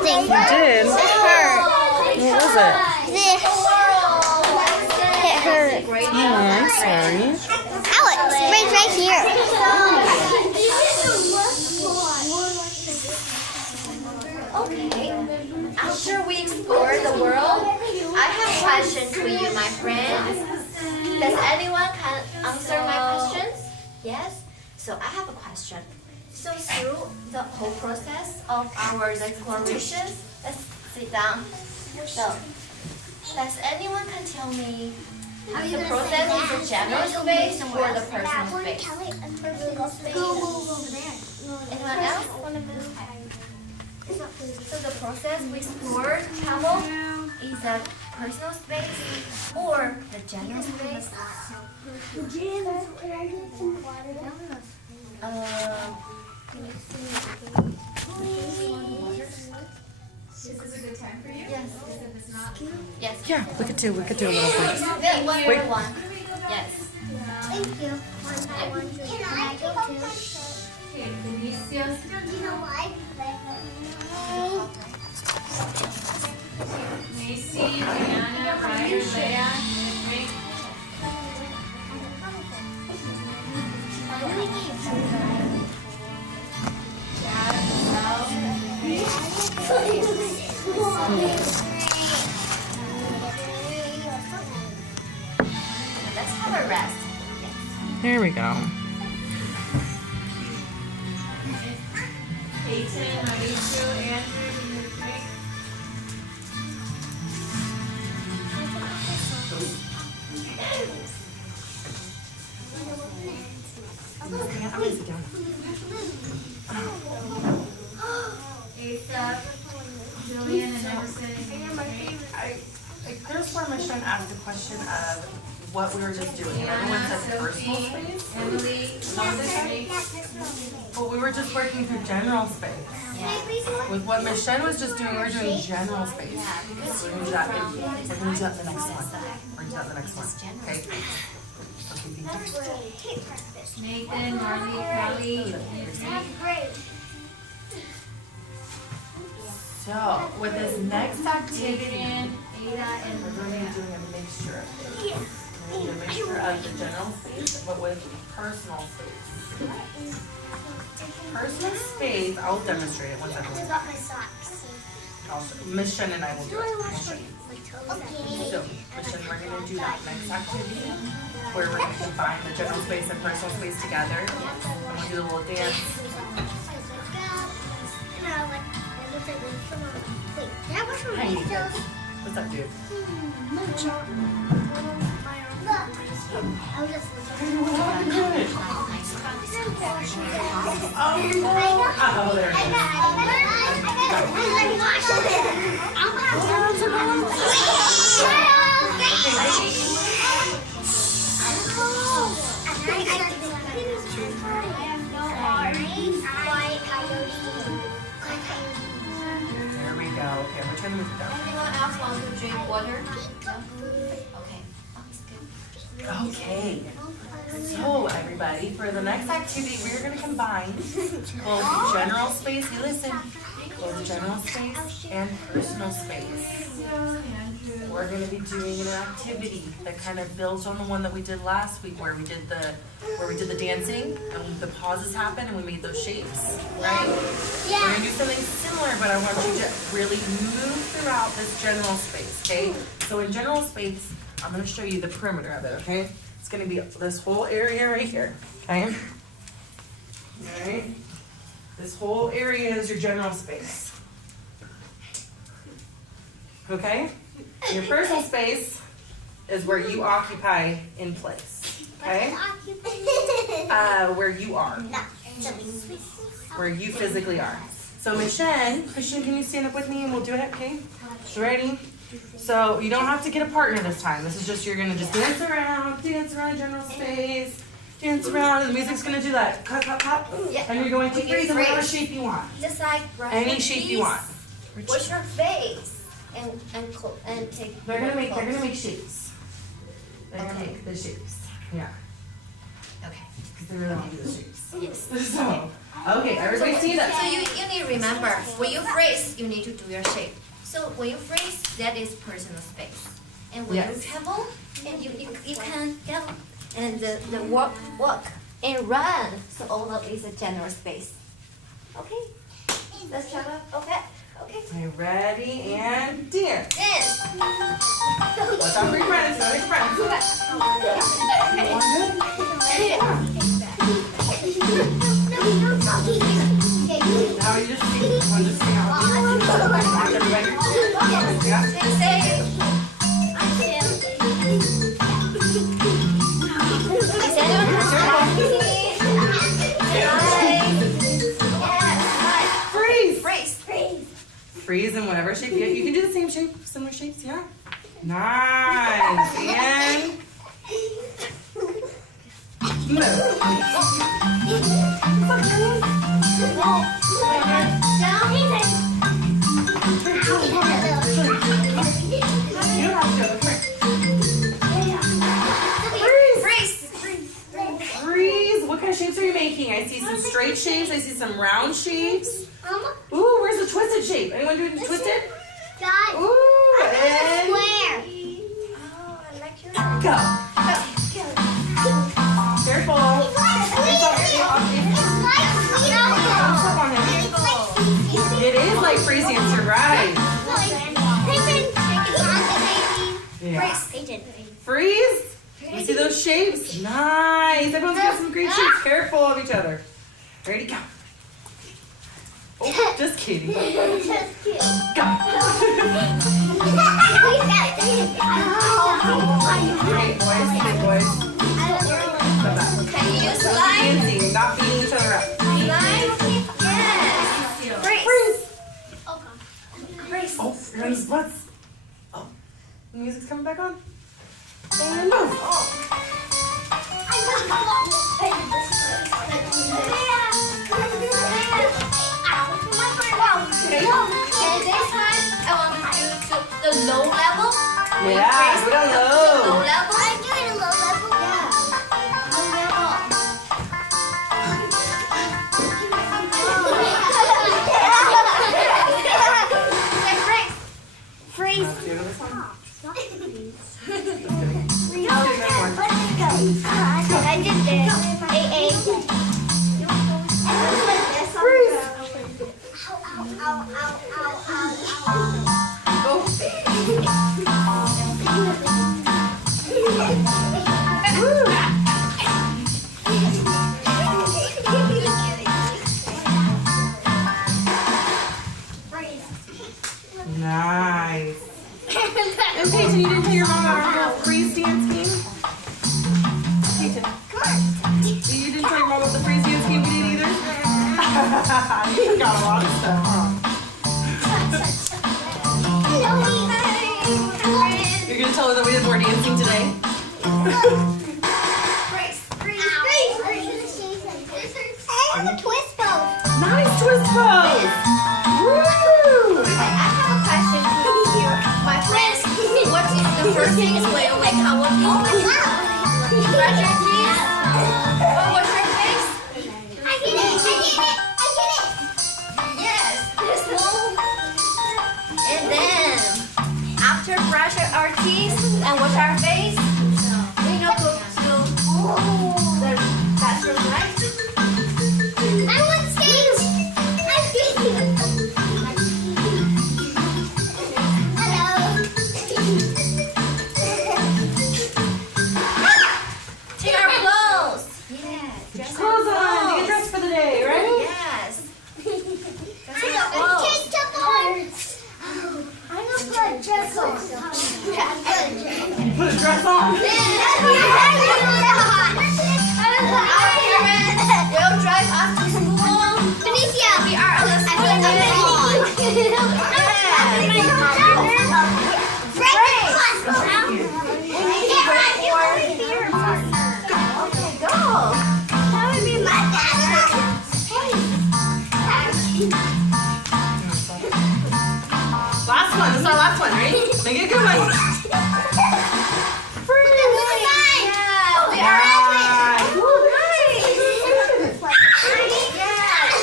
something. You did? It hurt. What was it? This. It hurt. Oh, I'm sorry. Alex, right here. Okay. After we explore the world, I have questions for you, my friends. Does anyone can answer my questions? Yes? So I have a question. So through the whole process of our exploration, let's sit down. So, does anyone can tell me the process is a general space or the personal space? Anyone else want to move? So the process we explore, travel, is a personal space or the general space? Is this a good time for you? Yes. If it's not, Yes. Yeah, we could do a little bit. Wait, one. Yes. Thank you. Can I go too? okay, Benicio, Macy, Brianna, Ryan, Leah, Rick. Dad, Let's have a rest. There we go. Peyton, Mauricio, Andrew, Rick. Asa, Julian, and Emerson. There's where Michelle asked a question of what we were just doing. Everyone said personal space. Emily, Rick. But we were just working through general space. With what Michelle was just doing, we were doing general space. So we're going to do that the next one. We're going to do that the next one. Okay? Nathan, Marley, Callie, So, with this next activity, Ada, and we're going to be doing a mixture. We're going to do a mixture of the general space, but with personal space. Personal space, I'll demonstrate it one second. Miss Shen and I will do it. So, Miss Shen, we're going to do that next activity where we're going to combine the general space and personal space together. And we'll do a little dance. Hey, what's up, dude? Oh, there it There we go. Okay, we're trying to move it down. Anyone else want to drink water? No? Okay. That's good. Okay. So, everybody, for the next activity, we are going to combine both general space, you listen, both general space and personal space. We're going to be doing an activity that kind of builds on the one that we did last week, where we did the dancing and the pauses happened and we made those shapes, right? We're going to do something similar, but I want you to really move throughout this general space, okay? So in general space, I'm going to show you the perimeter of it, okay? It's going to be this whole area right here, okay? All right? This whole area is your general space. Okay? Your personal space is where you occupy in place, okay? Where you are, where you physically are. So Michelle, Christian, can you stand up with me and we'll do it, okay? So ready? So you don't have to get a partner this time. This is just, you're gonna just dance around general space, dance around, and the music's gonna do that. Cut, cut, cut. And you're going to freeze in whatever shape you want. Just like brush Any your shape you teeth, want. wash your face, and take. They're gonna make clothes. shapes. They're gonna make the shapes. Yeah. Okay. Because they really want to do the shapes. Yes. So, Okay, everybody stand up. So you need to remember, when you freeze, you need to do your shape. So when you freeze, that is personal space. And when you travel, and you can get and the walk and run. So all of it is a general space. Okay, let's travel. Okay. Are you ready? And dance. Dance. Watch out for your friends. Go with your friends. Now you just sing. Want to just sing out with me? Everybody. Yeah. Say. Is anyone Freeze. Freeze in whatever shape you get. You can do the same shape, similar shapes, yeah. Nice. And move. You don't have to go. Freeze. What kind of shapes are you making? I see some straight shapes. I see some round shapes. Ooh, where's the twisted shape? Anyone doing the twisted? Ooh, and Square. go. Careful. It is like freeze dance, you're right. Yeah. Freeze. You see those shapes? Nice. Everyone's got some great shapes. Careful of each other. Ready, go. Oh, just kidding. Go. Can you use slime? Dancing, not beating each other up. Slime? Yes. Freeze. Oh, friends, what's? Oh, the music's coming back on. And move. Okay. And this time, I want to do the low level. Yeah, go down low. Low level. I'm doing a low level. Freeze. Let's do this one. I did this. Freeze. Nice. And Peyton, you didn't tell your mom about our little freeze dance game? Peyton. You didn't tell your mom about the freeze dance game we did either? You got a lot of stuff, huh? You're gonna tell her that we did more dancing today? And the twist pose. Nice twist pose! Woo! I have a question for you. My friends, what is the first thing is when you wake up? What do you do? Brush your teeth? Or wash your face? I get it. Yes, this one. And then, after brush our teeth and wash our face, we know go to the bathroom, right? I want stage. I'm skating. Hello. Take our clothes. Yes. Dress our Clothes on! You get dressed for the day, right? Yes. I got cake up on. I'm gonna put a dress on. You put a dress on? We'll drive us to school. Benicia, We are on the school day. Go. Last one. This is our last one, right? Make it a good one. Yeah, we are. Nice. Yes.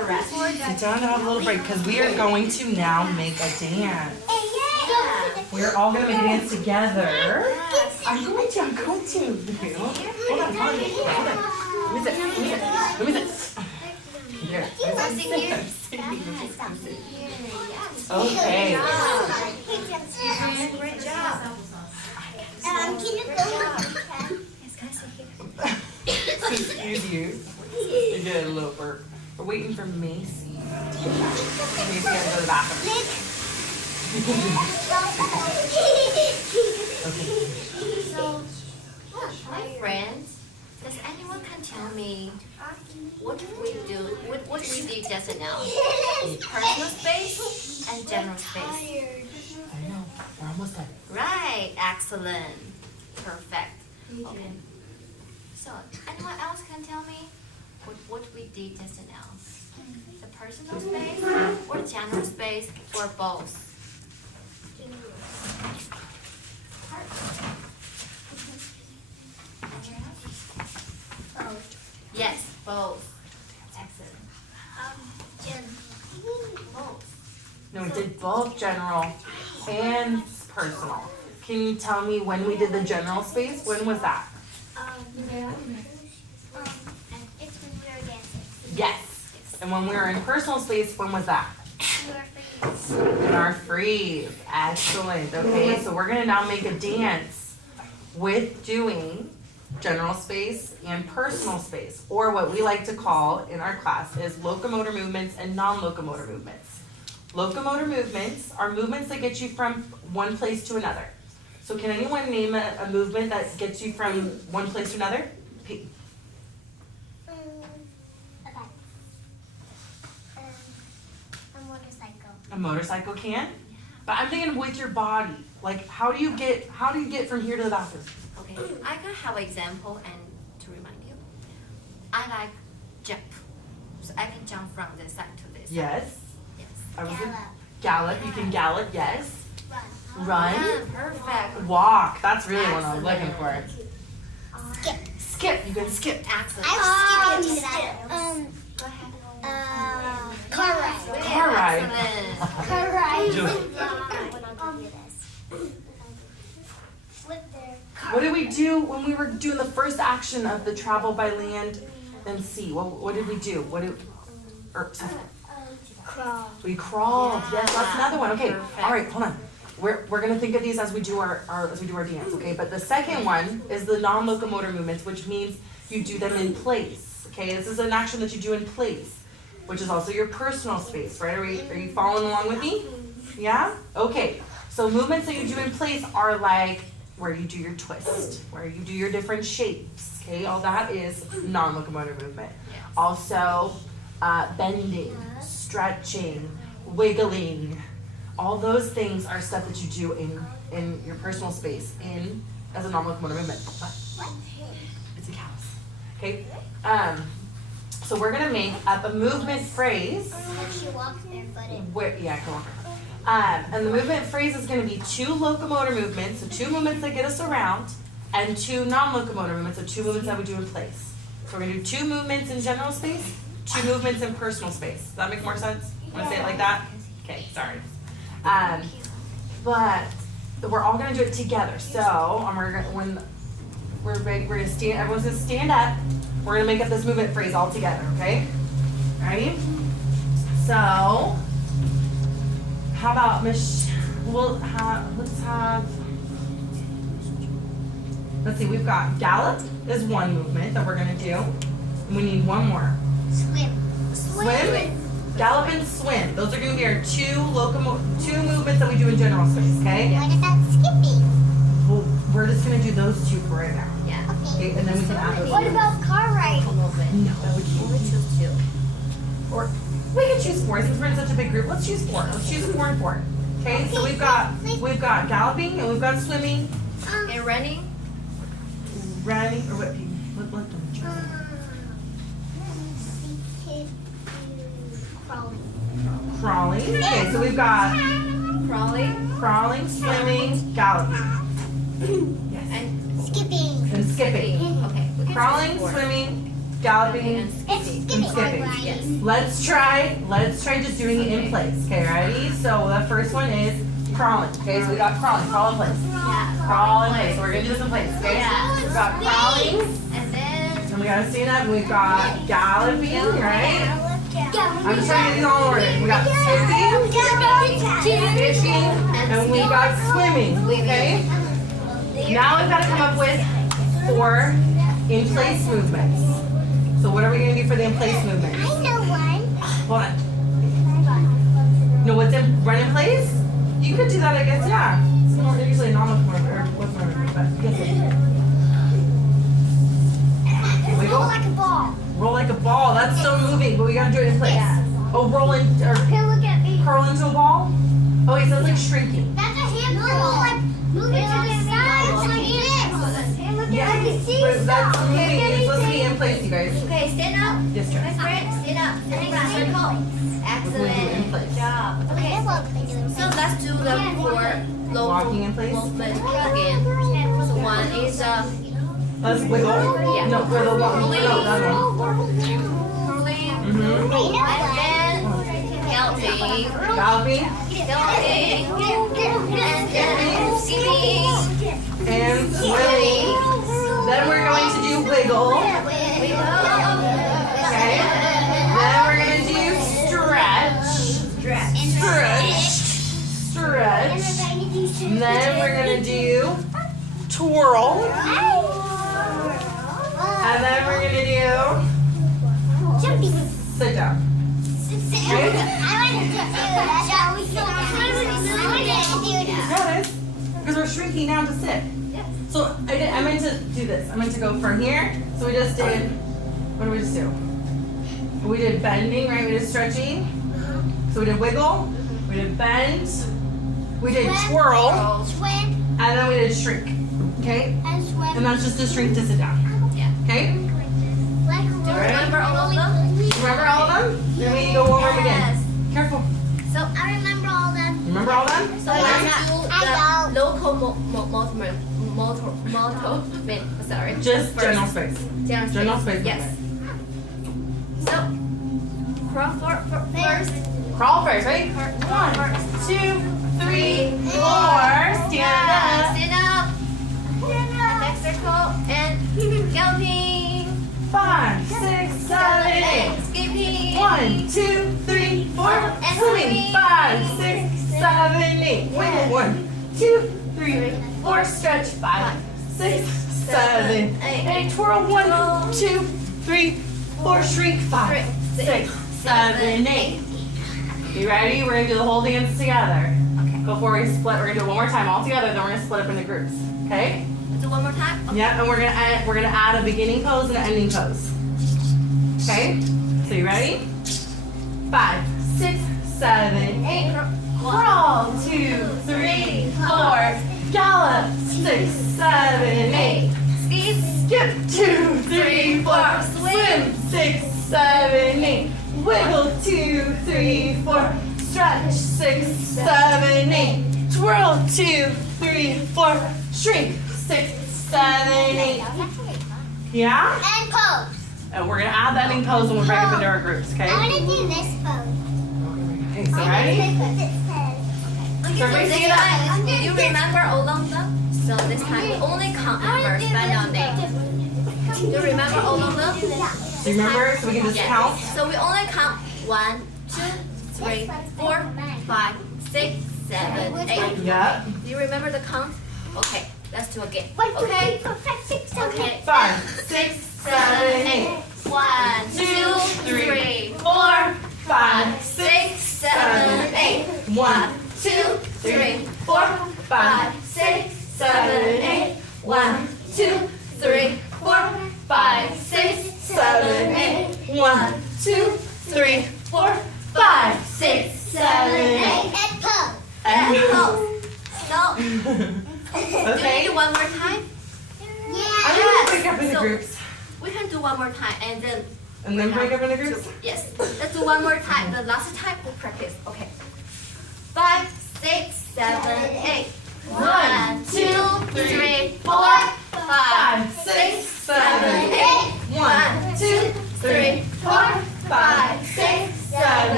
a rest. Sit down and have a little break because we are going to now make a dance. Yeah. We're all going to make a dance together. I'm going to. Hold on. Hold on. Let me sit. Let me sit. Here. Sing here. Okay. Great job. Can you go? Excuse you. You did a little burp. We're waiting for Macy. Macy has to go to the bathroom. Okay. So, my friends, does anyone can tell me what we do, what we did just now? Personal space and general space. I know. We're almost done. Right, excellent. Perfect. Okay. So, anyone else can tell me what we did just now? The personal space or general space or both? Yes, both. Excellent. Both. No, we did both general and personal. Can you tell me when we did the general space? When was that? It's when we were dancing. Yes. And when we were in personal space, when was that? In our freeze. Excellent. Okay, so we're gonna now make a dance with doing general space and personal space, or what we like to call in our class is locomotor movements and non-locomotor movements. Locomotor movements are movements that get you from one place to another. So can anyone name a movement that gets you from one place to another? Okay. A motorcycle. A motorcycle can? But I'm thinking with your body. Like how do you get from here to the bathroom? Okay, I can have an example and to remind you. I like jump. So I can jump from this side to this side. Yes. Yes. I was Gallop. Gallop. You can gallop, yes. Run. Yeah, perfect. Walk. That's really what I was looking for. Skip. Skip. You can skip. Excellent. I was skipping to the bathroom. Go ahead. Car ride. Car ride. Excellent. Car ride. Do it. Flip there. What did we do when we were doing the first action of the travel by land and sea? What did we do? Crawl. We crawled. Yes, that's another one. Okay. Perfect. All right. Hold on. We're gonna think of these as we do our dance. Okay. But the second one is the non-locomotor movements, which means you do them in place. Okay. This is an action that you do in place, which is also your personal space, right? Are you following along with me? Yeah. Okay. So movements that you do in place are like where you do your twist, where you do your different shapes. Okay. All that is non-locomotor movement. Also, bending, stretching, wiggling. All those things are stuff that you do in your personal space as a non-locomotor movement. It's a callus. Okay. So we're gonna make up a movement phrase. She walks barefooted. Come on. And the movement phrase is gonna be 2 locomotor movements, so 2 movements that get us around, and 2 non-locomotor movements, so 2 movements that we do in place. So we're gonna do 2 movements in general space, 2 movements in personal space. Does that make more sense? Wanna say it like that? Okay, sorry. But we're all gonna do it together. So when we're ready, we're gonna stand. Everyone's gonna stand up. We're gonna make up this movement phrase all together. Okay? Ready? So how about let's see. We've got gallop is one movement that we're gonna do. And we need one more. Swim. Swim. Gallop and swim. Those are going to be our 2 movements that we do in general space, okay? What about skipping? Well, we're just going to do those 2 for right now. Yeah. Okay, and then we can add those. What about car ride? A little bit. No, we Only can't. choose 2. Or we can choose 4 since we're in such a big group. Let's choose 4. Let's choose 4 and 4. Okay, so we've got galloping and we've got swimming, And running? running, or what? Let them choose. Crawling. Crawling. Okay, so we've got crawling, swimming, galloping. Yes. And Skipping. And skipping. okay. We can Crawling, choose 4. swimming, galloping, and skipping. and skipping. Yes. Let's try just doing it in place. Okay, ready? So the first one is crawling. Okay, so we got crawling, crawl in place. Yeah. Crawl in place. So we're gonna do this in place, okay? Yeah. We've got crawling, And then and we gotta stand up, and we've got galloping, right? I'm just trying to get these all in order. We got skipping, and we got swimming, okay? Now we've got to come up with 4 in-place movements. So what are we going to do for the in-place movement? I know one. Hold on. No, what's in run in place? You could do that, I guess, yeah. It's not usually a normal movement, or what's my movement, but yes, Roll like a ball. roll like a ball. That's still moving, but we got to do it in place. Oh, roll in, or Here, look at me. curl into a ball? Oh, wait, so it's like shrinking. That's a hamster. Like, move it to the side like this. Here, look Yeah, at me. See? but that's moving. It's supposed to be in place, you guys. okay, stand up. Yes, My sir. friend, stand up. And then circle. We're going to do it in Excellent. place. Good job. Okay. So let's do the 4 low Walking in place. movement again. So one is Let's wiggle. Yeah. No, for the walk. No, Rolling. no, no. curling, Mm-hmm. and then galloping, Galloping and then skipping, and swimming. Then we're going to do wiggle. Okay. Then we're going to do stretch. Stretch. And then we're going to do twirl. And then we're going to do sit down. Yeah, it is. Because we're shrinking down to sit. So I meant to do this. I meant to go from here. So we just did, what did we just do? We did bending, right? We did stretching. So we did wiggle. We did bend. We did twirl. And then we did shrink. Okay? And that's just to shrink to sit down. Yeah. Okay? Do you remember all of them? Remember all of them? Then we go over them again. Careful. So I remember all them. Remember all them? So let's do I the local movement. Sorry. Just First. general space. General space Yes. So crawl for first. Crawl first, right? 1, 2, 3, 4. Stand up. Stand up. And next circle and galloping. 5, 6, 7, 8. Skipping. 1, 2, 3, 4. And Swimming. swimming. 5, 6, 7, 8. Wiggle. 1, 2, 3, 4. Stretch. 5, 6, 7, 8. Twirl. 1, 2, 3, 4. Shrink. 5, 6, 7, 8. You ready? We're gonna do the whole dance together. Okay. Before we split, we're gonna do it one more time all together. Then we're gonna split up into groups. Okay? Do one more time. Okay. Yeah, and we're gonna add a beginning pose and an ending pose. Okay? So you ready? 5, 6, 7, 8. Crawl. 2, 3, 4. Gallop. 6, 7, 8. Skip. 2, 3, 4. Swim. 6, 7, 8. Wiggle. 2, 3, 4. Stretch. 6, 7, 8. Twirl. 2, 3, 4. Shrink. 6, 7, 8. Yeah? And pose. And we're gonna add that in pose when we bring up into our groups, okay? I want to do this pose. Okay, so ready? So everybody stand up. Do you remember all of them? So this time we only count numbers, but not names. Do you remember all of them? Do you remember? So we can just Yes. count. So we only count 1, 2, 3, 4, 5, 6, 7, 8. Yeah. Do you remember the count? Okay, let's do again. 1, 2, 3, Okay. 4, 5, 6, 7, 8. Okay. 5, 6, 7, 8. 1, 2, 3, 4, 5, 6, 7, 8. 1, 2, 3, 4, 5, 6, 7, 8. 1, 2, 3, 4, 5, 6, 7, 8. 1, 2, 3, 4, 5, 6, 7, 8. And pose. And pose. So, do we okay. do one more time? I Yeah. think we break up into So- groups. We can do one more time and then And then break up into groups? yes. Let's do one more time. The last time we practice. Okay. 5, 6, 7, 8. 1, 2, 3, 4, 5, 6, 7, 8. 1, 2,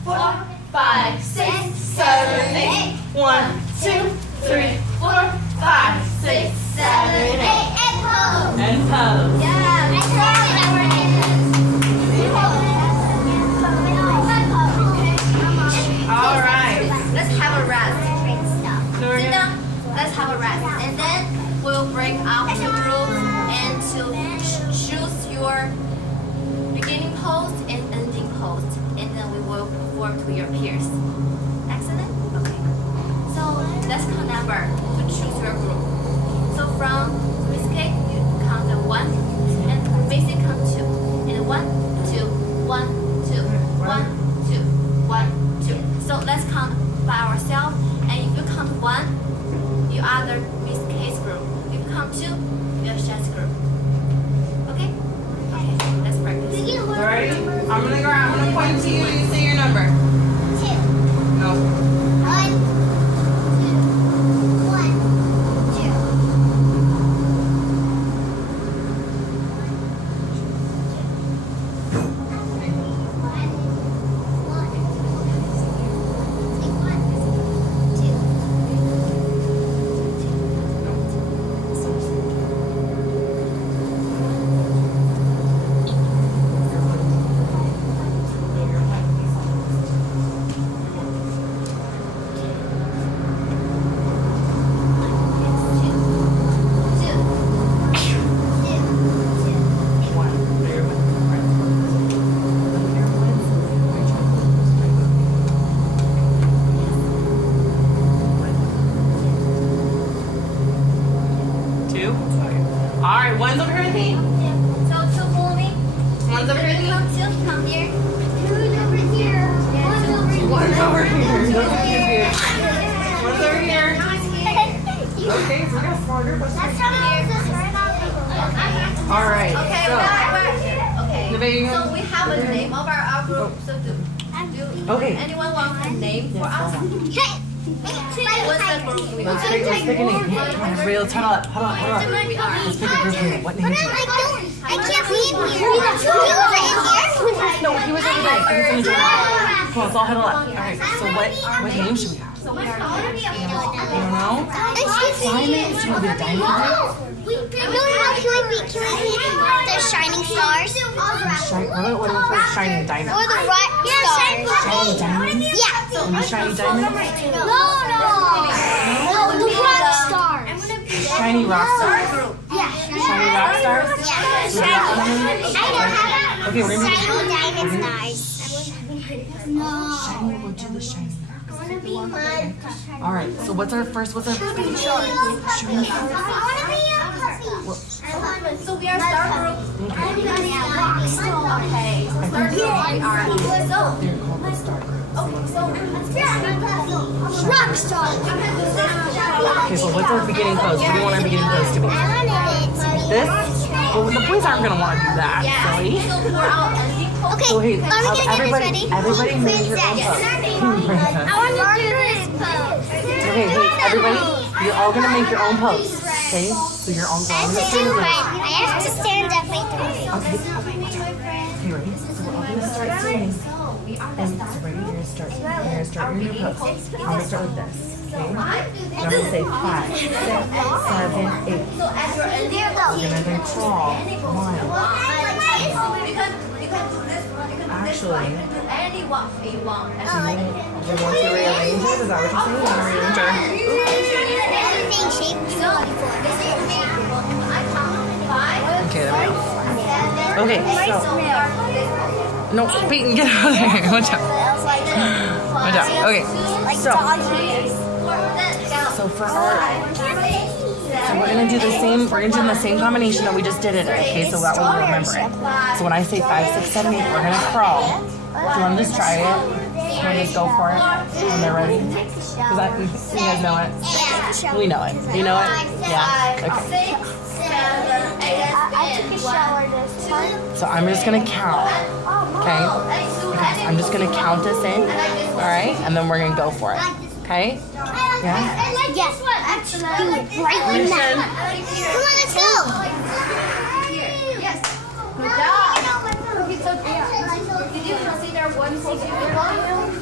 4, 5, 6, 7, 8. 1, 2, 3, 4, 5, 6, 7, 8. And pose. All right. Let's have a rest. So we're Sit gonna, down. Let's have a rest. And then we'll break up the group and to choose your beginning pose and ending pose. And then we will perform to your peers. Excellent? Okay. So let's count number to choose your group. So from Miss K, you count the 1 and Macy count 2. And 1, 2, 1, 2, 1, 2, 1, 2. So let's count by ourselves. And if you count 1, you are the Miss K's group. If you count 2, you're Shan's group. Okay? Okay, let's practice. ready? I'm gonna point to you. You say your number. No. Alright, one's over here with me. So 2 follow me. One's over here with me. Count 2, come here. Who's over here? One's over here. One's over here. Okay, so we got a small group. Alright, Okay, so. okay. Debating So on- we have a name of our group. So do Okay. anyone want a name for us? What's the group we Let's are? pick a name. Come on, everybody, let's huddle up. Huddle up. We are. Let's pick a group name. What name should we I can't be in here. He was in here? No, he was over there. He was in the door. Come on, let's all huddle up. Alright, so what name should we have? So we are. I don't know. Diamond? Should we be a diamond group? Can we be the shining stars? What about for shining diamond? Or the rock stars? Shining diamond? Yeah. And the shiny diamond? No, the rock stars. Shiny rock stars? Yeah. Shiny rock stars? Yeah. Would that one of them? I don't have Okay, we're gonna make shiny diamond stars. No. shiny. We'll do the shiny. I want to be mud. Alright, so what's our Shooting stars. shooting I want to be a puppy. So we are star group. Rock star. Okay. So star group we are. So They're called the star group. Rock star. Okay, so what's our beginning pose? What do you want our beginning pose to be? I wanted it to be This? Well, the boys aren't gonna want to do that, silly. So for our ending pose. Okay, So hey, are we gonna get this everybody ready? make your own pose. I want to do this pose. Okay, hey, everybody, you're all gonna make your own pose. Okay, so you're all going to do I have to stand up right there. Okay, ready? So we're all gonna start singing. And so ready, you're gonna start your pose. I'm gonna start with this. Okay? And I'm gonna say 5, 6, 7, 8. So as your ending And then crawl. 1. because you can do this one, you can do this one, you can do any one you want. Do you want to rearrange it? Is that what you're saying? You want to rearrange it? Everything shaped So this is me. I count 5. Okay, there we go. Okay, So so. we are this. No, Peyton, get out of there. Watch out. Watch out. Okay, so for our. So we're gonna do the same. We're gonna do the same combination that we just did it. Okay, so that way we remember it. So when I say 5, 6, 7, 8, we're gonna crawl. Do you want to just try it? You want to just go for it? When they're ready? Because you guys know it. We know it. You know it? Yeah. Okay. 6, 7, 8, I took a shower this time. So I'm just gonna count. Okay. I'm just gonna count us in. All right, and then we're gonna go for it. Okay. Yeah. I like this one. Do it right now. Come on, let's go. Yes. Good job. Okay, so did you consider one position?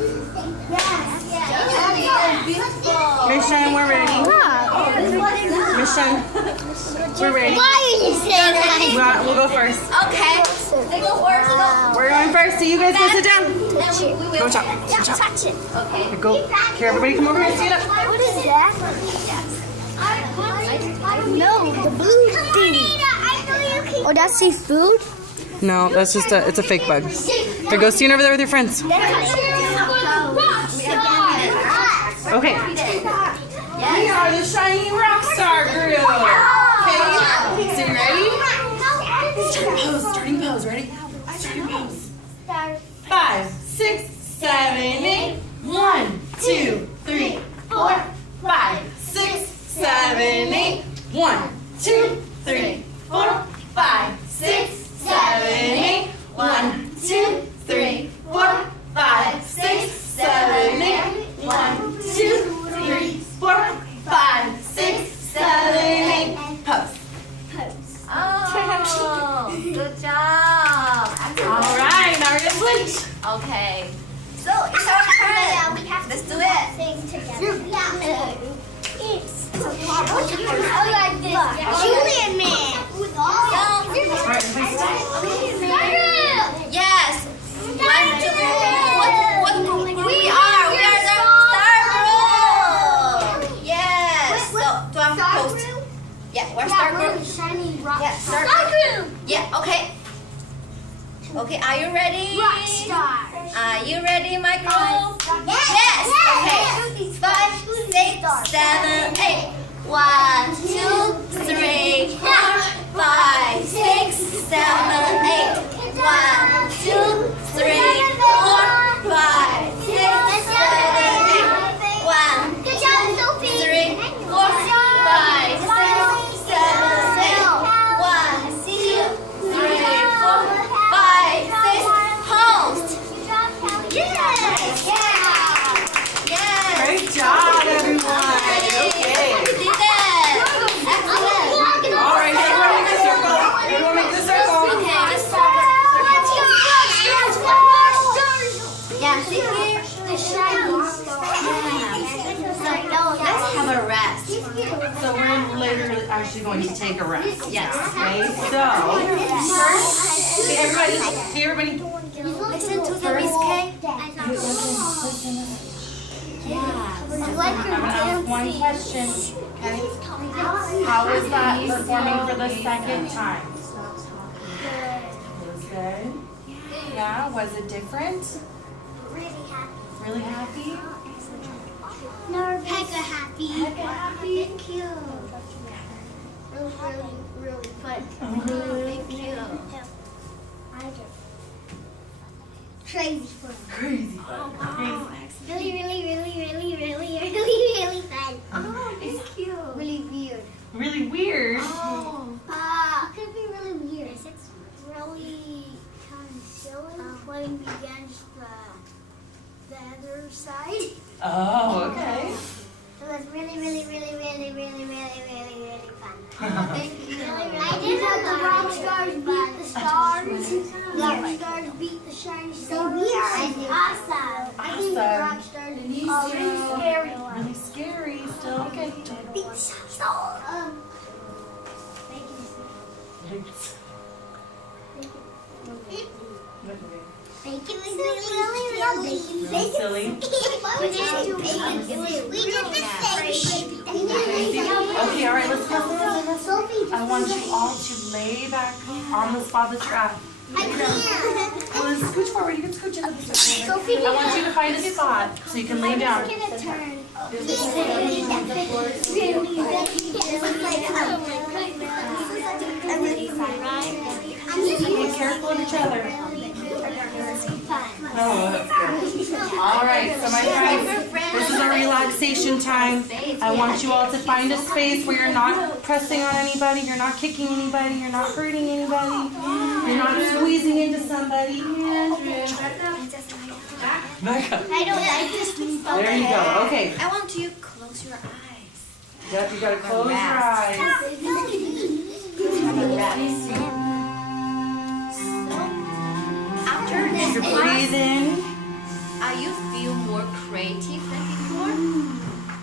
Miss Shine, we're ready. Miss Shine, we're ready. Why are you saying that? We'll go first. Okay. They go first. Go. We're going first, so you guys go sit down. Then we Go will. chop. Yeah, touch it. Okay. Go. Here, everybody come over here and stand up. What is that? No, the blue thing. Oh, that's seafood? No, that's just it's a fake bug. Here, go stand over there with your friends. Okay. We are the Shiny Rockstar Group. Okay. So you ready? Starting pose. Ready? Starting pose. 5, 6, 7, 8. 1, 2, 3, 4, 5, 6, 7, 8. 1, 2, 3, 4, 5, 6, 7, 8. 1, 2, 3, 4, 5, 6, 7, 8. 1, 2, 3, 4, 5, 6, 7, 8. Pose. Oh, good job. All right, now we're gonna switch. Okay. So it's our turn. Let's do it. Julian man. Yes. What group we are? We are the star group. Yes. So do I post? Yeah, we're star group. Yeah, star group. Yeah. Okay. Okay. Are you ready? Are you ready, my group? Yes. Okay. 5, 6, 7, 8. 1, 2, 3, 4, 5, 6, 7, 8. 1, 2, 3, 4, 5, 6, 7, 8. 1, 2, 3, 4, 5, 6, 7, 8. 1, 2, 3, 4, 5, 6. Host. Yes. Yes. Great job, everyone. Okay. You did it. Excellent. All right, everyone make a circle. Everyone make the circle. Okay, let's start. Yeah, see here? Let's have a rest. So we're literally actually going to take a rest. Yes. Okay, so first, hey everybody, Listen to the Miss K. I'm gonna ask one question. Okay, how was that performing for the second time? It was good. Yeah, was it different? Really happy? Hecka happy. Thank you. Really fun. Thank you. Crazy fun. Crazy fun. Really fun. Oh, thank you. Really weird. Really weird. Oh. Could be really weird. It's really kind of silly playing against the other side. Oh, okay. It was really fun. Thank you. I did have the rock stars beat the stars. The rock stars beat the shiny stars. Awesome. I think the rock stars are really scary. Really scary still. Okay. Beat the shiny stars. Bacon was really Silly. We did the same. Okay, all right, let's go. I want you all to lay back on the spot that you're at. I can't. Well, then scooch forward. You can scooch into the circle. Sophie, I want you to find a spot so you can lay down. turn. Be careful of each other. Oh, that's good. All right, so my friends, this is our relaxation time. I want you all to find a space where you're not pressing on anybody, you're not kicking anybody, you're not hurting anybody, you're not squeezing into somebody. Becca. I don't like this. There you go. Okay. I want you to close your eyes. Yep, you gotta close your eyes. After this You class, breathe in. you feel more creative than before?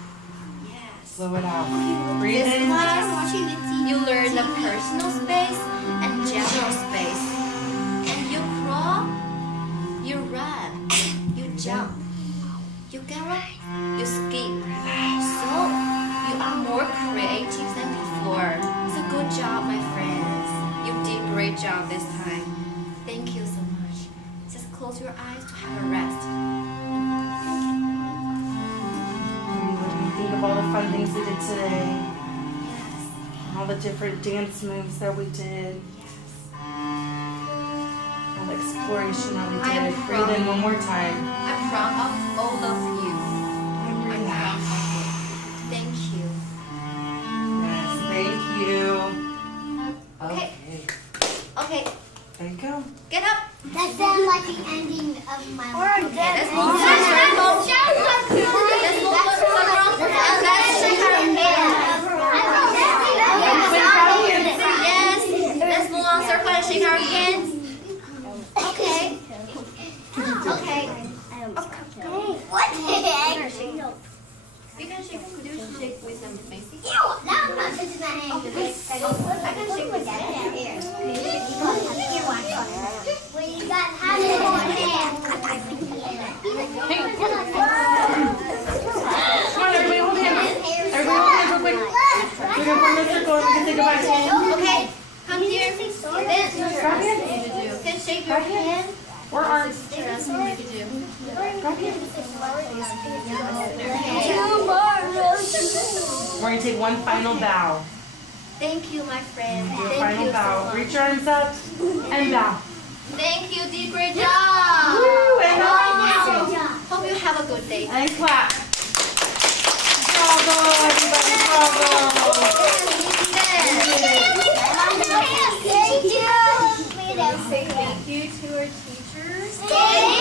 Blow it out. Breathe This in. class, you learn the personal space and general space. And you crawl, you run, you jump, you gallop, you skip. So you are more creative than before. So good job, my friends. You did a great job this time. Thank you so much. Just close your eyes to have a rest. What do you think of all the fun things we did today? Yes. All the different dance moves that we did. All the exploration that we I am did. Breathe in one more time. I'm proud of all of you. And I'm relax. proud of you. Thank you. Yes, thank you. Okay. Okay, There you go. get up. That sounds like the ending of my life. Okay, let's move on. Let's move on to the room and let's shake our hands. Yes, let's move on circle and shake our hands. Okay. Okay. What the heck? You can shake. Could you shake with some Macy? Ew, now I'm not touching my hand. I can shake with that. Well, you got half of one hand. Come on, everybody hold hands. Everybody hold hands real quick. We're going to form a circle and we can say goodbye. Okay, come here. Then you can shake your hand. Or arms. That's what you do. Grab hands. Okay. We're going to take one final bow. Thank you, my friend. Do a Thank final you so bow. much. Reach your arms up and bow. Thank you, did great job. Woo, and Hope you have a good day. And clap. Bravo, everybody, bravo. Thank you. Say thank you to our teachers. Thank